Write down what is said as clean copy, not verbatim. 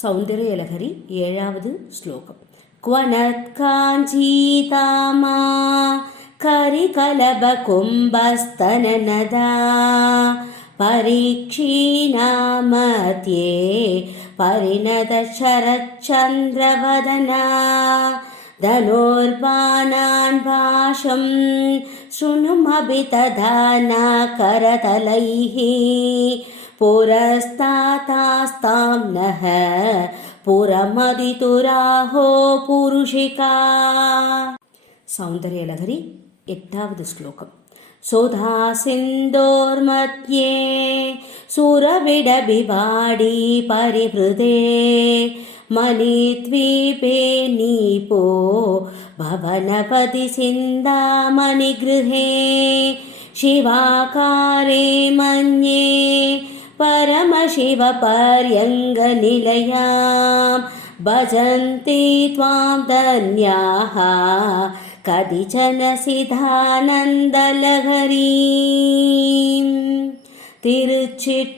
സൗന്ദര്യലഹരി 7ാவது ശ്ലോകം. ക്വനത്കാഞ്ചീതാമാ കരികലഭകുംഭസ്തനനദാ പരീക്ഷീണാമത്യേ പരിണതശരച്ചന്ദ്രവദനാ ധനുർബാണാൻ ഭാഷം ശൃണുമഭി തഥാ ന കരതലൈഃ പുരസ്താത്താസ്താം നഃ പുരമതിതുരാഹോ പുരുഷികാ. സൗന്ദര്യലഹരി 8ാவது ശ്ലോകം. സുധാ സിന്ദോർമധ്യേ സുരവിടഭിവാടി പരിഹൃതേ മണിദ്വീപേ നീപോ ഭവനപതി സിന്ദാമണിഗൃഹേ ശിവാകാരേ മന്യേ പരമശിവപര്യങ്കനിലയാം ഭജന്തി ത്വാം ധന്യാഃ കതിചന സിദ്ധാനന്ദലഹരീം. തിരുച്ചിത്രമ്പലം.